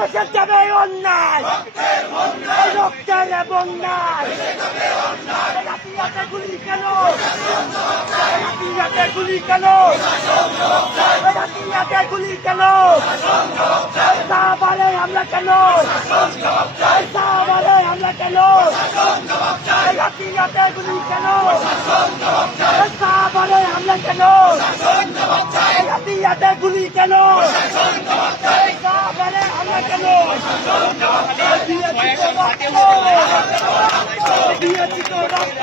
দেশে যাবে অন্যায়, রক্তের বন্যায়, রাতে গুলি কেন, রাতে গুলি কেন, রাতে গুলি কেন, সাহাবারে হামলা কেন, সাহাবারে হামলা কেন, রাতে গুলি কেন, সাহাবারে হামলা কেন, রাতে গুলি কেন, সাহাবারে হামলা কেন, দিয়েছি তো রক্ত,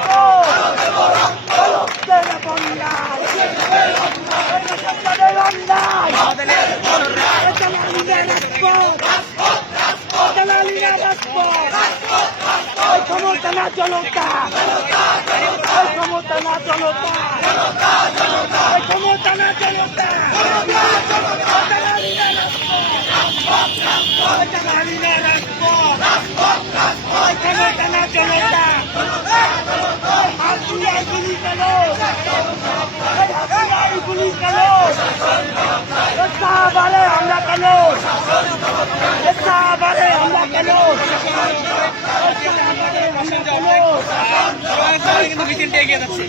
রক্তের বন্যায়, অন্যায়, ক্ষমতা না জনতা, ক্ষমতা না জনতা, ক্ষমতা না জনতা, ক্ষমতা না জনতা, গুলি কেন, গুলি কেন, সাহাবারে আমরা কেন, সাহাবারে আমরা কেন, কিন্তু মিছিলটা এগিয়ে যাচ্ছে।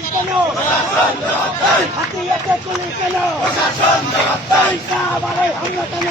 হাতিয়াতে গুলি কেন, সাহাবারে আমরা কেন,